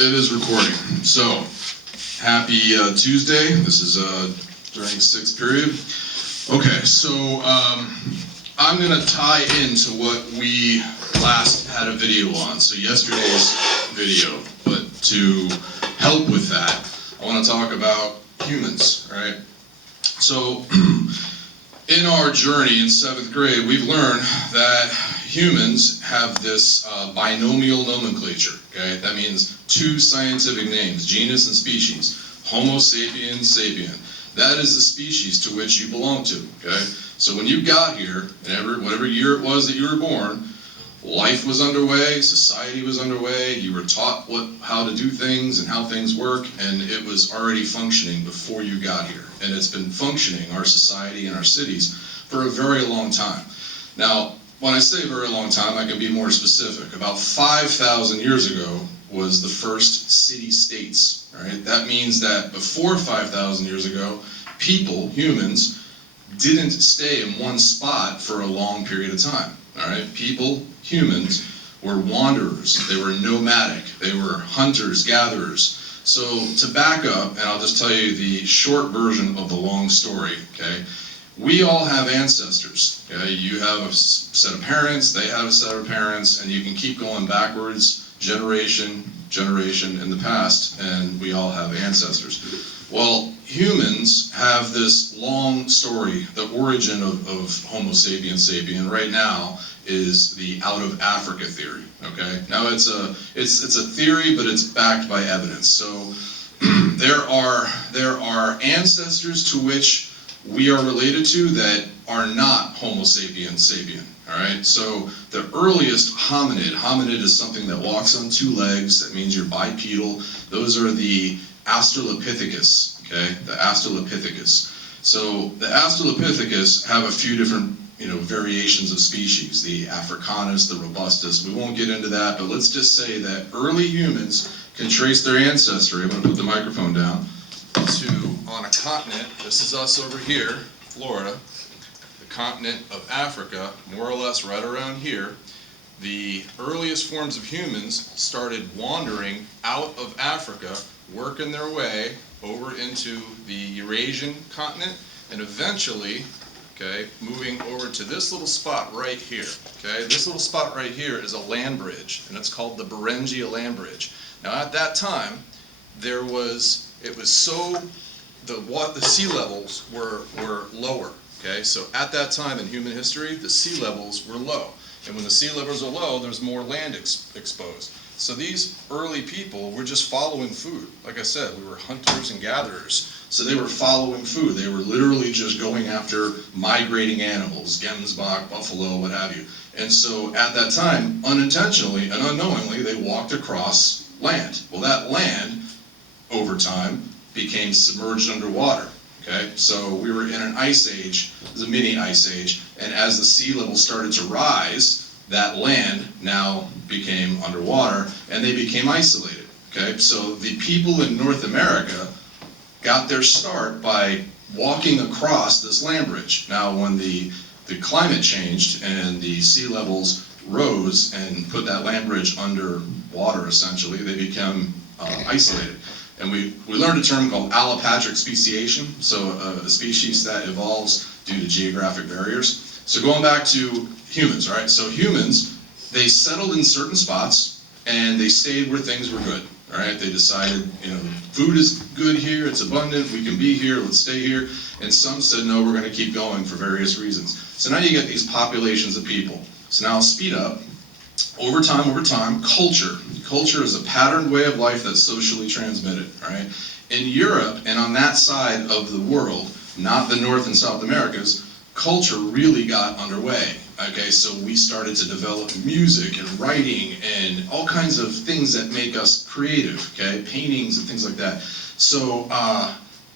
It is recording. So, happy Tuesday. This is during sixth period. Okay, so I'm going to tie into what we last had a video on, so yesterday's video. But to help with that, I want to talk about humans, right? So, in our journey in 7th grade, we've learned that humans have this binomial nomenclature, okay? That means two scientific names, genus and species. Homo sapiens sapien. That is the species to which you belong to, okay? So when you got here, whatever year it was that you were born, life was underway, society was underway, you were taught how to do things and how things work, and it was already functioning before you got here. And it's been functioning, our society and our cities, for a very long time. Now, when I say very long time, I can be more specific. About 5,000 years ago was the first city-states, all right? That means that before 5,000 years ago, people, humans, didn't stay in one spot for a long period of time, all right? People, humans, were wanderers. They were nomadic. They were hunters, gatherers. So to back up, and I'll just tell you the short version of the long story, okay? We all have ancestors, okay? You have a set of parents, they have a set of parents, and you can keep going backwards, generation in the past, and we all have ancestors. Well, humans have this long story. The origin of Homo sapiens sapien right now is the out of Africa theory, okay? Now it's a theory, but it's backed by evidence. So there are ancestors to which we are related to that are not Homo sapiens sapien, all right? So the earliest hominid is something that walks on two legs, that means you're bipedal. Those are the Australopithecus, okay? The Australopithecus. So the Australopithecus have a few different variations of species, the Africanus, the Robustus. We won't get into that, but let's just say that early humans can trace their ancestry. I'm going to put the microphone down. On a continent, this is us over here, Florida, the continent of Africa, more or less right around here. The earliest forms of humans started wandering out of Africa, working their way over into the Eurasian continent, and eventually, okay, moving over to this little spot right here, okay? This little spot right here is a land bridge, and it's called the Beringia Land Bridge. Now at that time, the sea levels were lower, okay? So at that time in human history, the sea levels were low. And when the sea levels are low, there's more land exposed. So these early people were just following food. Like I said, we were hunters and gatherers. So they were following food. They were literally just going after migrating animals, gemsbok, buffalo, what have you. And so at that time, unintentionally and unknowingly, they walked across land. Well, that land, over time, became submerged underwater, okay? So we were in an ice age, it was a mini ice age, and as the sea level started to rise, that land now became underwater, and they became isolated, okay? So the people in North America got their start by walking across this land bridge. Now when the climate changed and the sea levels rose and put that land bridge under water, essentially, they became isolated. And we learned a term called allopatric speciation, so a species that evolves due to geographic barriers. So going back to humans, right? So humans, they settled in certain spots and they stayed where things were good, all right? They decided, food is good here, it's abundant, we can be here, let's stay here. And some said, no, we're gonna keep going for various reasons. So now you get these populations of people. So now I'll speed up. Over time, culture. Culture is a patterned way of life that's socially transmitted, right? In Europe and on that side of the world, not the North and South Americas, culture really got underway, okay? So we started to develop music and writing and all kinds of things that make us creative, okay? Paintings and things like that. So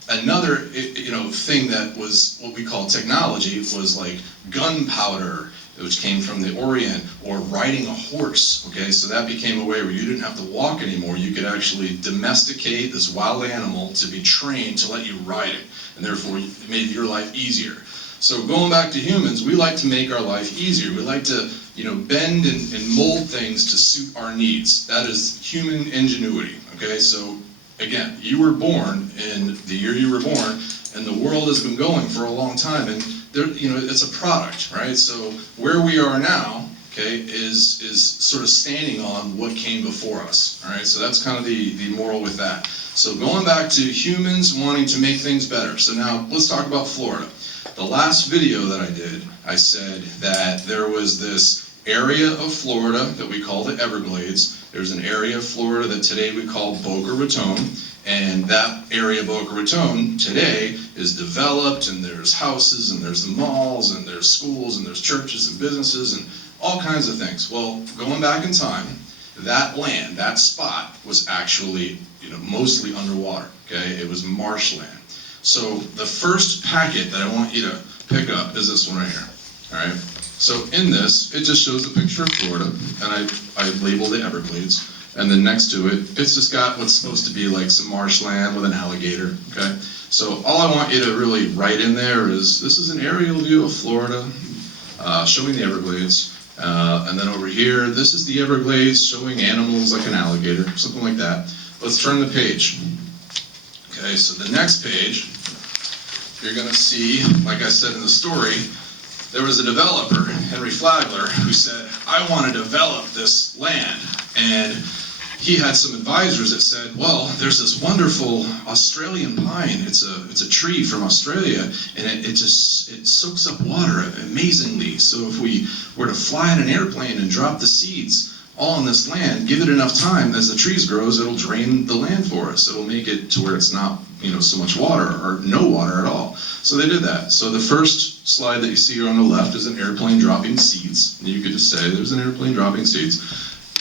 another, thing that was what we call technology was like gunpowder, which came from the Orient, or riding a horse, okay? So that became a way where you didn't have to walk anymore. You could actually domesticate this wild animal to be trained to let you ride it, and therefore it made your life easier. So going back to humans, we like to make our life easier. We like to bend and mold things to suit our needs. That is human ingenuity, okay? So again, you were born in the year you were born, and the world has been going for a long time, and there, it's a product, right? So where we are now, okay, is sort of standing on what came before us, all right? So that's kind of the moral with that. So going back to humans wanting to make things better. So now let's talk about Florida. The last video that I did, I said that there was this area of Florida that we call the Everglades. There's an area of Florida that today we call Boca Raton, and that area of Boca Raton today is developed, and there's houses, and there's the malls, and there's schools, and there's churches and businesses, and all kinds of things. Well, going back in time, that land, that spot, was actually mostly underwater, okay? It was marshland. So the first packet that I want you to pick up is this one right here, all right? So in this, it just shows a picture of Florida, and I labeled it Everglades, and then next to it, it's just got what's supposed to be like some marshland with an alligator, okay? So all I want you to really write in there is, this is an aerial view of Florida, showing the Everglades, and then over here, this is the Everglades showing animals like an alligator, something like that. Let's turn the page. Okay, so the next page, you're gonna see, like I said in the story, there was a developer, Henry Flagler, who said, I want to develop this land. And he had some advisors that said, well, there's this wonderful Australian pine. It's a tree from Australia, and it soaks up water amazingly. So if we were to fly in an airplane and drop the seeds all on this land, give it enough time, as the trees grows, it'll drain the land for us. It'll make it to where it's not so much water, or no water at all. So they did that. So the first slide that you see here on the left is an airplane dropping seeds. And you could just say there's an airplane dropping seeds.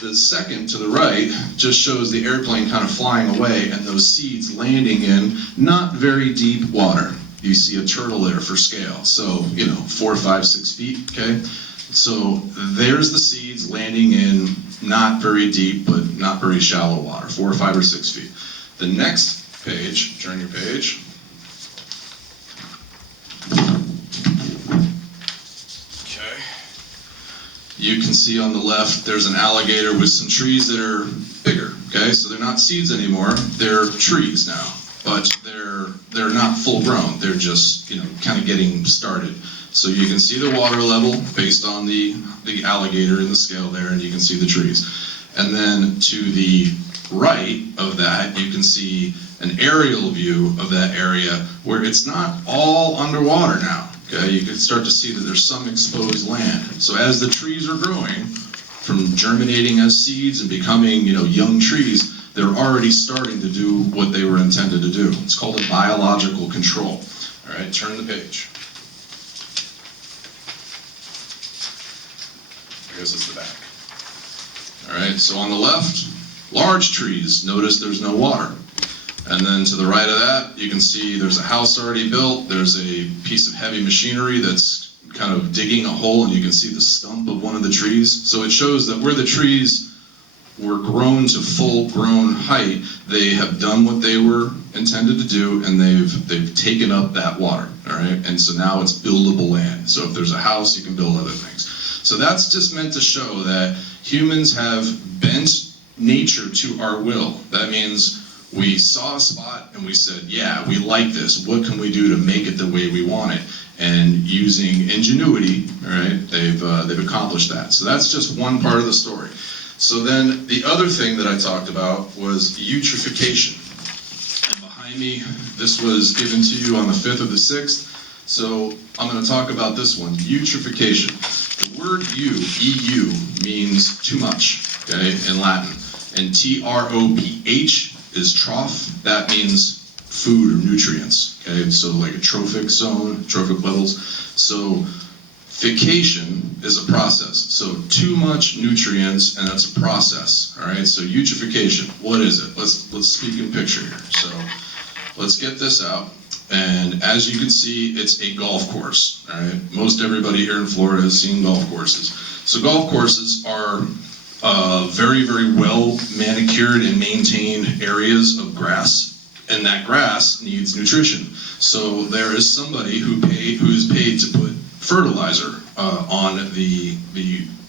The second to the right just shows the airplane kind of flying away and those seeds landing in not very deep water. You see a turtle there for scale. So, 4, 5, 6 feet, okay? So there's the seeds landing in not very deep, but not very shallow water, 4, 5, or 6 feet. The next page, turn your page. Okay. You can see on the left, there's an alligator with some trees that are bigger, okay? So they're not seeds anymore, they're trees now, but they're not full grown, they're just, kind of getting started. So you can see the water level based on the alligator in the scale there, and you can see the trees. And then to the right of that, you can see an aerial view of that area where it's not all underwater now, okay? You can start to see that there's some exposed land. So as the trees are growing, from germinating as seeds and becoming, young trees, they're already starting to do what they were intended to do. It's called a biological control. All right, turn the page. I guess it's the back. All right, so on the left, large trees. Notice there's no water. And then to the right of that, you can see there's a house already built. There's a piece of heavy machinery that's kind of digging a hole, and you can see the stump of one of the trees. So it shows that where the trees were grown to full-grown height, they have done what they were intended to do, and they've taken up that water, all right? And so now it's buildable land. So if there's a house, you can build other things. So that's just meant to show that humans have bent nature to our will. That means we saw a spot and we said, yeah, we like this. What can we do to make it the way we want it? And using ingenuity, all right, they've accomplished that. So that's just one part of the story. So then the other thing that I talked about was eutrophication. And behind me, this was given to you on the 5th of the 6th. So I'm going to talk about this one, eutrophication. The word EU means too much, okay, in Latin. And troph is trough. That means food or nutrients, okay? So like a trophic zone, trophic levels. So fication is a process. So too much nutrients, and that's a process, all right? So eutrophication, what is it? Let's speak in picture here. So let's get this out. And as you can see, it's a golf course, all right? Most everybody here in Florida has seen golf courses. So golf courses are very, very well manicured and maintained areas of grass, and that grass needs nutrition. So there is somebody who is paid to put fertilizer on the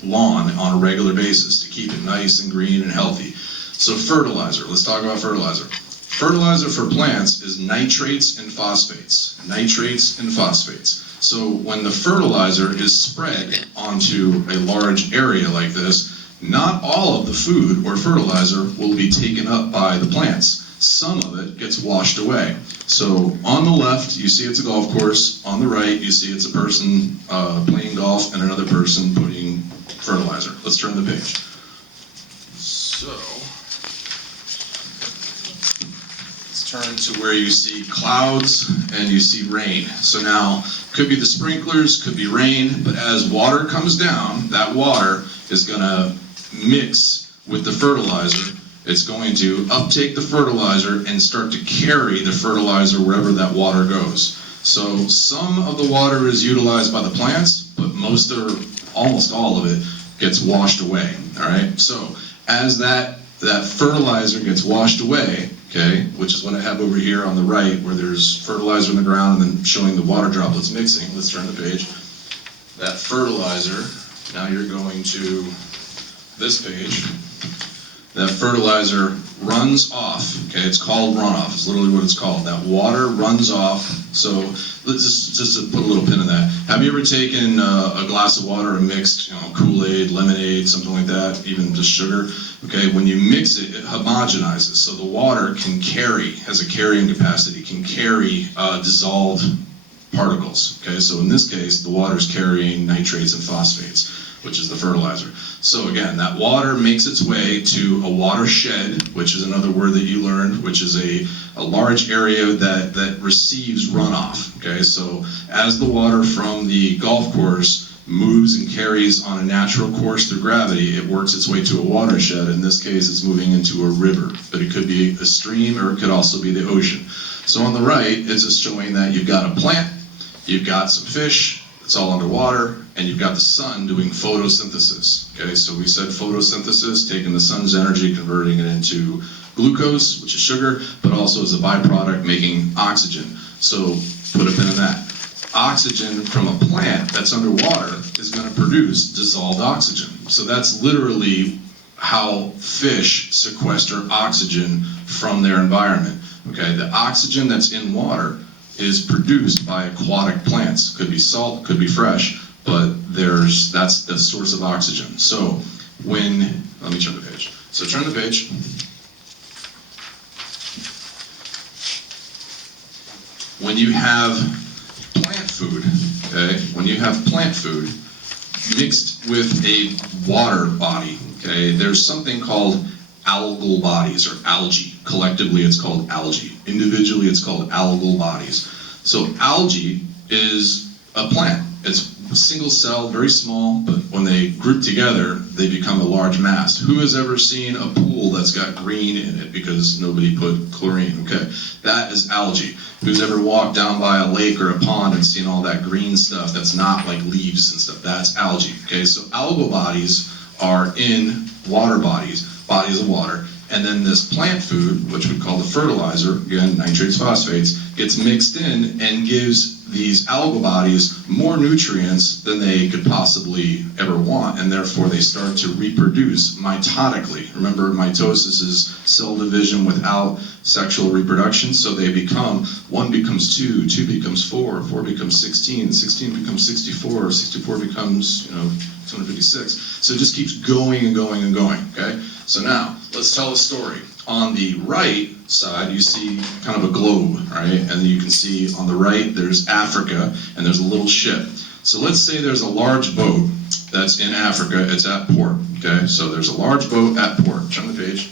lawn on a regular basis to keep it nice and green and healthy. So fertilizer, let's talk about fertilizer. Fertilizer for plants is nitrates and phosphates. Nitrates and phosphates. So when the fertilizer is spread onto a large area like this, not all of the food or fertilizer will be taken up by the plants. Some of it gets washed away. So on the left, you see it's a golf course. On the right, you see it's a person playing golf and another person putting fertilizer. Let's turn the page. So, let's turn to where you see clouds and you see rain. So now, could be the sprinklers, could be rain, but as water comes down, that water is gonna mix with the fertilizer. It's going to uptake the fertilizer and start to carry the fertilizer wherever that water goes. So some of the water is utilized by the plants, but almost all of it gets washed away, all right? So as that fertilizer gets washed away, okay, which is what I have over here on the right, where there's fertilizer in the ground and then showing the water droplets mixing. Let's turn the page. That fertilizer, now you're going to this page. That fertilizer runs off, okay, it's called runoff, it's literally what it's called. That water runs off, so let's just put a little pin in that. Have you ever taken a glass of water and mixed, Kool-Aid, lemonade, something like that, even just sugar? Okay, when you mix it, it homogenizes, so the water has a carrying capacity, can carry dissolved particles, okay? So in this case, the water is carrying nitrates and phosphates, which is the fertilizer. So again, that water makes its way to a watershed, which is another word that you learned, which is a large area that receives runoff, okay? So as the water from the golf course moves and carries on a natural course through gravity, it works its way to a watershed. In this case, it's moving into a river, but it could be a stream or it could also be the ocean. So on the right, it's just showing that you've got a plant, you've got some fish, it's all underwater, and you've got the sun doing photosynthesis. Okay, so we said photosynthesis, taking the sun's energy, converting it into glucose, which is sugar, but also as a byproduct making oxygen. So put a pin in that. Oxygen from a plant that's underwater is going to produce dissolved oxygen. So that's literally how fish sequester oxygen from their environment. Okay, the oxygen that's in water is produced by aquatic plants. Could be salt, could be fresh, but that's the source of oxygen. So let me turn the page. So turn the page. When you have plant food, okay, when you have plant food mixed with a water body, okay, there's something called algal bodies or algae. Collectively, it's called algae. Individually, it's called algal bodies. So algae is a plant. It's a single cell, very small, but when they group together, they become a large mass. Who has ever seen a pool that's got green in it because nobody put chlorine? Okay, that is algae. Who's ever walked down by a lake or a pond and seen all that green stuff that's not like leaves and stuff? That's algae. Okay, so algal bodies are in water bodies of water, and then this plant food, which we call the fertilizer, again, nitrates, phosphates, gets mixed in and gives these algal bodies more nutrients than they could possibly ever want, and therefore they start to reproduce mitotically. Remember, mitosis is cell division without sexual reproduction, so they become, 1 becomes 2, 2 becomes 4, 4 becomes 16, 16 becomes 64, 64 becomes, 256. So it just keeps going and going and going, okay? So now, let's tell a story. On the right side, you see kind of a globe, right? And then you can see on the right, there's Africa, and there's a little ship. So let's say there's a large boat that's in Africa, it's at port, okay? So there's a large boat at port. Turn the page.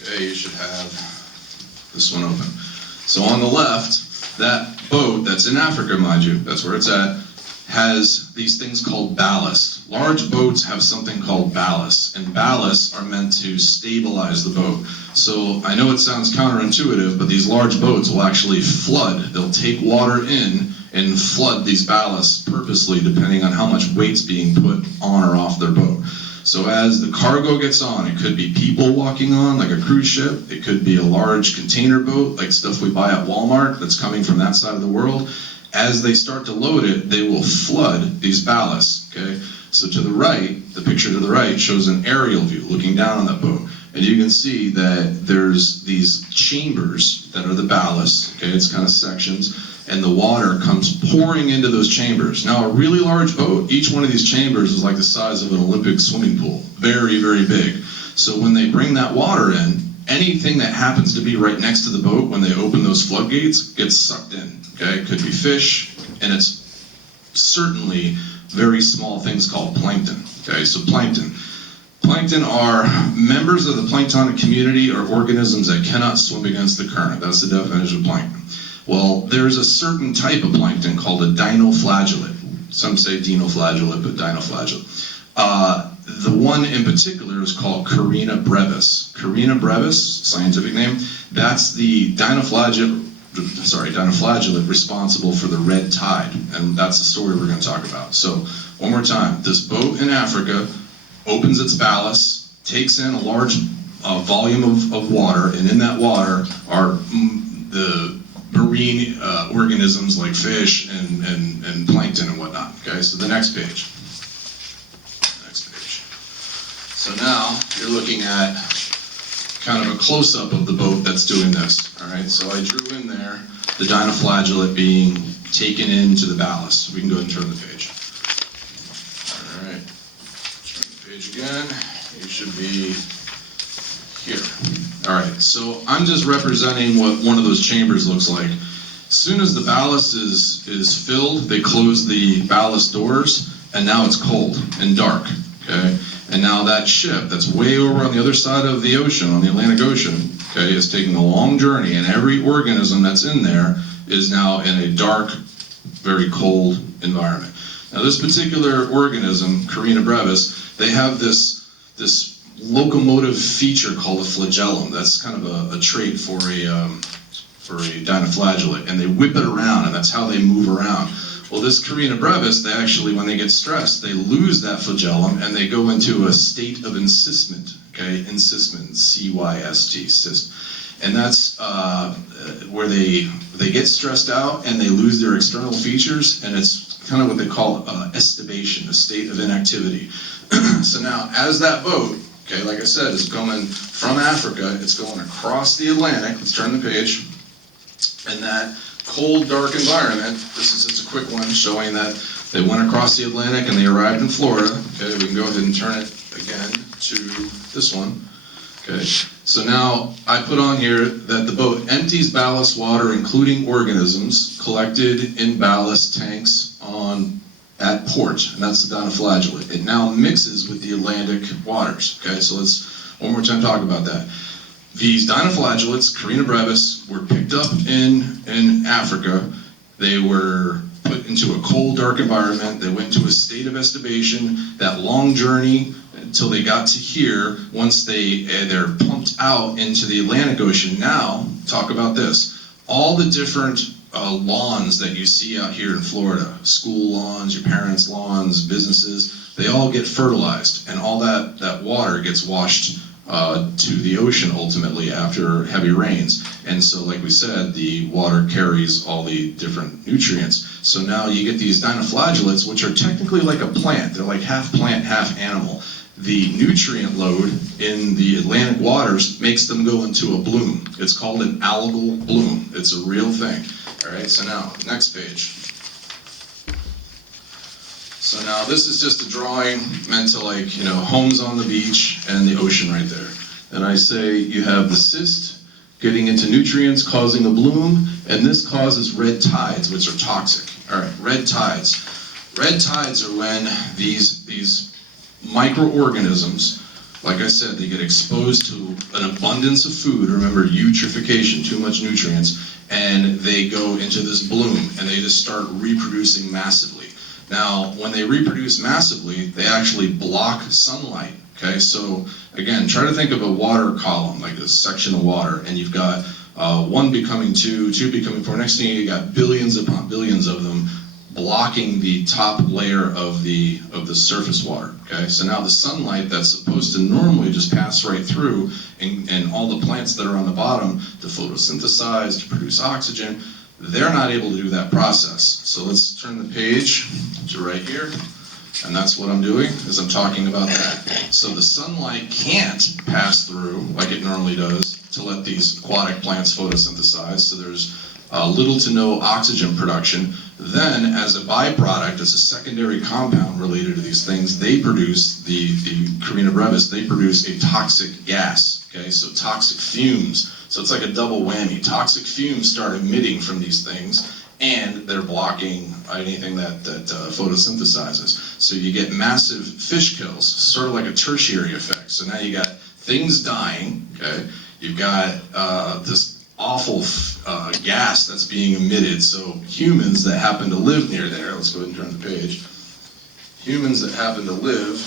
Okay, you should have this one open. So on the left, that boat that's in Africa, mind you, that's where it's at, has these things called ballast. Large boats have something called ballast, and ballasts are meant to stabilize the boat. So I know it sounds counterintuitive, but these large boats will actually flood. They'll take water in and flood these ballasts purposely, depending on how much weight's being put on or off their boat. So as the cargo gets on, it could be people walking on, like a cruise ship. It could be a large container boat, like stuff we buy at Walmart that's coming from that side of the world. As they start to load it, they will flood these ballasts, okay? So to the right, the picture to the right shows an aerial view looking down on that boat. And you can see that there's these chambers that are the ballast, okay? It's kind of sections, and the water comes pouring into those chambers. Now, a really large boat, each one of these chambers is like the size of an Olympic swimming pool. Very, very big. So when they bring that water in, anything that happens to be right next to the boat when they open those floodgates gets sucked in, okay? It could be fish, and it's certainly very small things called plankton, okay? So plankton. Plankton are members of the planktonic community or organisms that cannot swim against the current. That's the definition of plankton. Well, there's a certain type of plankton called a dinoflagellate. Some say dinoflagellate, but dinoflagellate. The one in particular is called Carina brevis. Carina brevis, scientific name, that's the dinoflagellate responsible for the red tide, and that's the story we're going to talk about. So, one more time, this boat in Africa opens its ballast, takes in a large volume of water, and in that water are the marine organisms like fish and plankton and whatnot. Okay, so the next page. Next page. So now you're looking at kind of a close-up of the boat that's doing this. All right, so I drew in there the dinoflagellate being taken into the ballast. We can go ahead and turn the page. All right, turn the page again. You should be here. All right, so I'm just representing what one of those chambers looks like. As soon as the ballast is filled, they close the ballast doors, and now it's cold and dark, okay? And now that ship that's way over on the other side of the ocean, on the Atlantic Ocean, okay, is taking a long journey, and every organism that's in there is now in a dark, very cold environment. Now this particular organism, Carina brevis, they have this locomotive feature called a flagellum. That's kind of a trait for a dinoflagellate, and they whip it around, and that's how they move around. Well, this Carina brevis, they actually, when they get stressed, they lose that flagellum, and they go into a state of encystment, okay? Encystment, C-Y-S-T, cyst. And that's where they get stressed out, and they lose their external features, and it's kind of what they call estibation, a state of inactivity. So now, as that boat, okay, like I said, is coming from Africa, it's going across the Atlantic. Let's turn the page. And that cold, dark environment, it's a quick one showing that they went across the Atlantic and they arrived in Florida. Okay, we can go ahead and turn it again to this one. Okay, so now I put on here that the boat empties ballast water, including organisms, collected in ballast tanks at port, and that's the dinoflagellate. It now mixes with the Atlantic waters. Okay, so let's one more time talk about that. These dinoflagellates, Carina brevis, were picked up in Africa. They were put into a cold, dark environment. They went into a state of estibation. That long journey until they got to here. Once they're pumped out into the Atlantic Ocean. Now, talk about this. All the different lawns that you see out here in Florida, school lawns, your parents' lawns, businesses, they all get fertilized, and all that water gets washed to the ocean ultimately after heavy rains. And so, like we said, the water carries all the different nutrients. So now you get these dinoflagellates, which are technically like a plant. They're like half plant, half animal. The nutrient load in the Atlantic waters makes them go into a bloom. It's called an algal bloom. It's a real thing. All right, so now, next page. So now this is just a drawing meant to, like, homes on the beach and the ocean right there. And I say you have the cyst getting into nutrients causing a bloom, and this causes red tides, which are toxic. All right, red tides. Red tides are when these microorganisms, like I said, they get exposed to an abundance of food. Remember, eutrophication, too much nutrients, and they go into this bloom, and they just start reproducing massively. Now, when they reproduce massively, they actually block sunlight, okay? So, again, try to think of a water column, like a section of water, and you've got one becoming two becoming four. Next thing you got billions upon billions of them blocking the top layer of the surface water. Okay, so now the sunlight that's supposed to normally just pass right through, and all the plants that are on the bottom to photosynthesize, to produce oxygen, they're not able to do that process. So let's turn the page to right here. And that's what I'm doing, is I'm talking about that. So the sunlight can't pass through like it normally does to let these aquatic plants photosynthesize. So there's little to no oxygen production. Then, as a byproduct, as a secondary compound related to these things, they produce, the Carina brevis, they produce a toxic gas, okay? So toxic fumes. So it's like a double whammy. Toxic fumes start emitting from these things, and they're blocking anything that photosynthesizes. So you get massive fish kills, sort of like a tertiary effect. So now you got things dying, okay? You've got this awful gas that's being emitted. So humans that happen to live near there, let's go ahead and turn the page. Humans that happen to live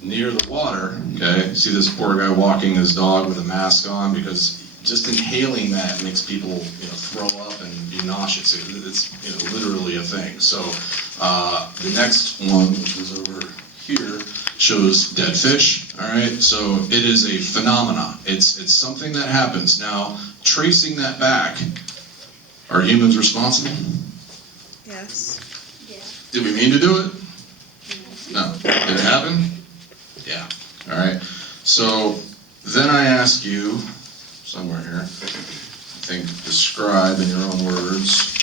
near the water, okay? See this poor guy walking his dog with a mask on, because just inhaling that makes people, throw up and be nauseous. It's literally a thing. So the next one, which was over here, shows dead fish. All right, so it is a phenomena. It's something that happens. Now, tracing that back, are humans responsible? Yes. Yeah. Did we mean to do it? No. Did it happen? Yeah. All right. So then I ask you, somewhere here, I think, describe in your own words.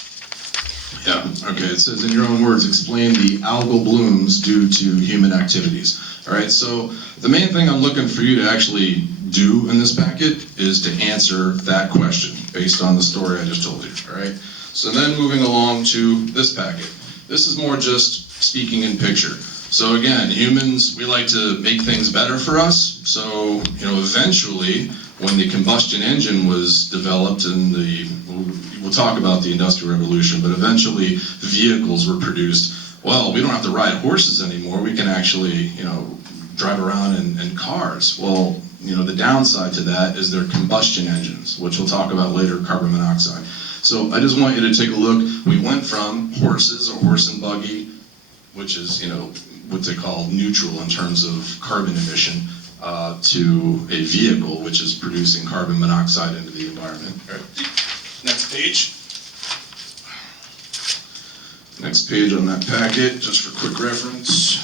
Yeah, okay, it says in your own words, explain the algal blooms due to human activities. All right, so the main thing I'm looking for you to actually do in this packet is to answer that question based on the story I just told you, all right? So then moving along to this packet. This is more just speaking in picture. So again, humans, we like to make things better for us. So, eventually, when the combustion engine was developed and we'll talk about the Industrial Revolution, but eventually vehicles were produced. Well, we don't have to ride horses anymore. We can actually, drive around in cars. Well, the downside to that is their combustion engines, which we'll talk about later, carbon monoxide. So I just want you to take a look. We went from horses, or horse and buggy, which is, what they call neutral in terms of carbon emission, to a vehicle which is producing carbon monoxide into the environment. All right. Next page. Next page on that packet, just for quick reference.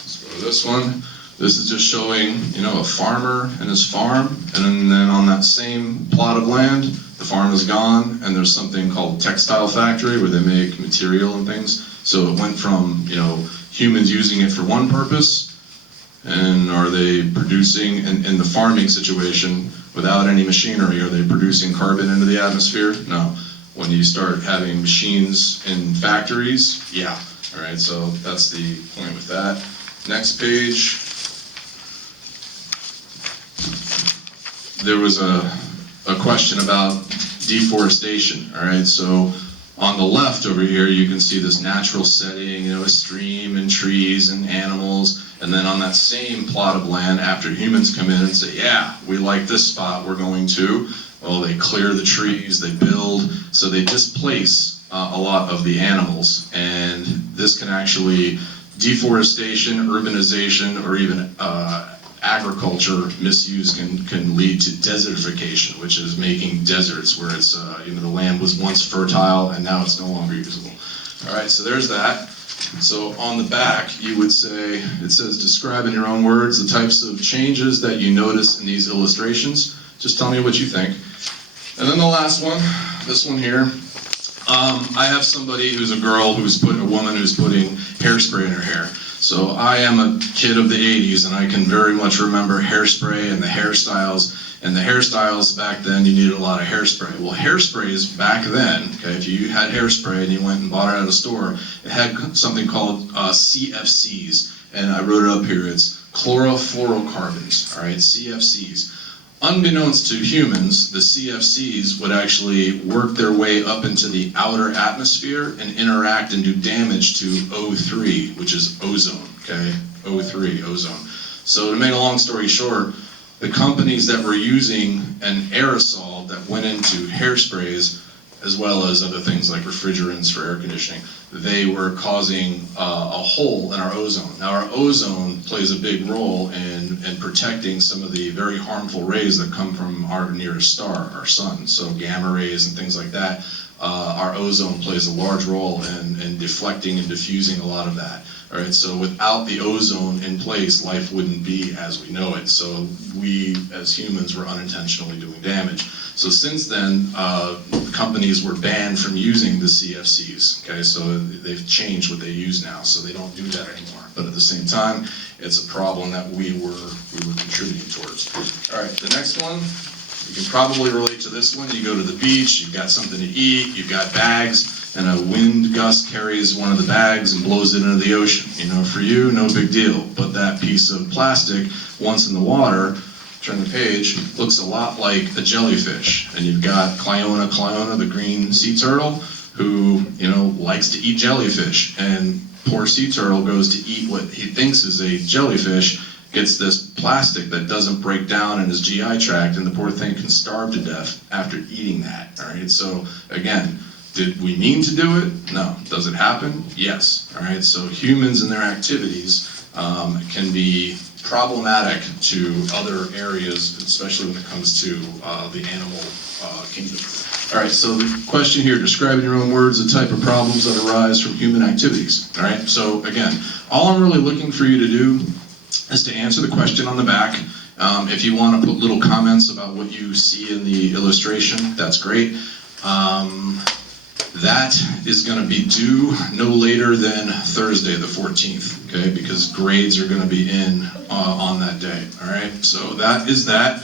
Let's go to this one. This is just showing, a farmer and his farm, and then on that same plot of land, the farm is gone, and there's something called textile factory where they make material and things. So it went from, humans using it for one purpose, and are they producing, in the farming situation, without any machinery, are they producing carbon into the atmosphere? No. When you start having machines in factories, yeah. All right, so that's the point with that. Next page. There was a question about deforestation, all right? So on the left over here, you can see this natural setting, a stream and trees and animals. And then on that same plot of land, after humans come in and say, yeah, we like this spot, we're going to, well, they clear the trees, they build, so they displace a lot of the animals. And this can actually, deforestation, urbanization, or even agriculture misuse can lead to desertification, which is making deserts where it's, the land was once fertile and now it's no longer usable. All right, so there's that. So on the back, you would say, it says, describe in your own words the types of changes that you notice in these illustrations. Just tell me what you think. And then the last one, this one here. I have somebody who's a girl a woman who's putting hairspray in her hair. So I am a kid of the 80s, and I can very much remember hairspray and the hairstyles. And the hairstyles back then, you needed a lot of hairspray. Well, hairsprays back then, okay, if you had hairspray and you went and bought it at a store, it had something called CFCs. And I wrote it up here. It's chlorofluorocarbons, all right, CFCs. Unbeknownst to humans, the CFCs would actually work their way up into the outer atmosphere and interact and do damage to O3, which is ozone, okay? O3, ozone. So to make a long story short, the companies that were using an aerosol that went into hairsprays, as well as other things like refrigerants for air conditioning, they were causing a hole in our ozone. Now our ozone plays a big role in protecting some of the very harmful rays that come from our nearest star, our sun. So gamma rays and things like that, our ozone plays a large role in deflecting and diffusing a lot of that. All right, so without the ozone in place, life wouldn't be as we know it. So we, as humans, were unintentionally doing damage. So since then, companies were banned from using the CFCs. Okay, so they've changed what they use now, so they don't do that anymore. But at the same time, it's a problem that we were contributing towards. All right, the next one. You can probably relate to this one. You go to the beach, you've got something to eat, you've got bags, and a wind gust carries one of the bags and blows it into the ocean. You know, for you, no big deal. But that piece of plastic, once in the water, turn the page, looks a lot like a jellyfish. And you've got Cliona, the green sea turtle, who, you know, likes to eat jellyfish. And poor sea turtle goes to eat what he thinks is a jellyfish, gets this plastic that doesn't break down in his GI tract, and the poor thing can starve to death after eating that. All right, so again, did we mean to do it? No. Does it happen? Yes. All right, so humans and their activities can be problematic to other areas, especially when it comes to the animal kingdom. All right, so the question here, describe in your own words the type of problems that arise from human activities. All right, so again, all I'm really looking for you to do is to answer the question on the back. If you want to put little comments about what you see in the illustration, that's great. That is going to be due no later than Thursday the 14th, okay? Because grades are going to be in on that day, all right? So that is that.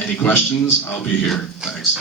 Any questions? I'll be here. Thanks.